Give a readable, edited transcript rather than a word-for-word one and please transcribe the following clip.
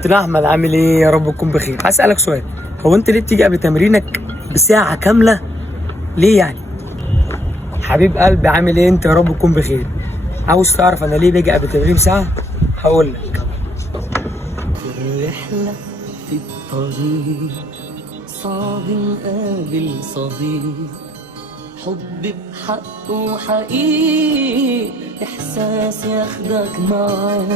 كابتن احمد عامل ايه؟ يا رب تكون بخير. هسألك سؤال، هو انت ليه بتيجي قبل تمرينك بساعة كاملة؟ ليه يعني؟ حبيب قلبي عامل ايه انت؟ يا رب تكون بخير. عاوز تعرف انا ليه باجي قبل التمرين بساعة؟ هقول لك. في الرحلة في الطريق صعب نقابل صديق، حب بحقه حقيقي، إحساس ياخدك معاه.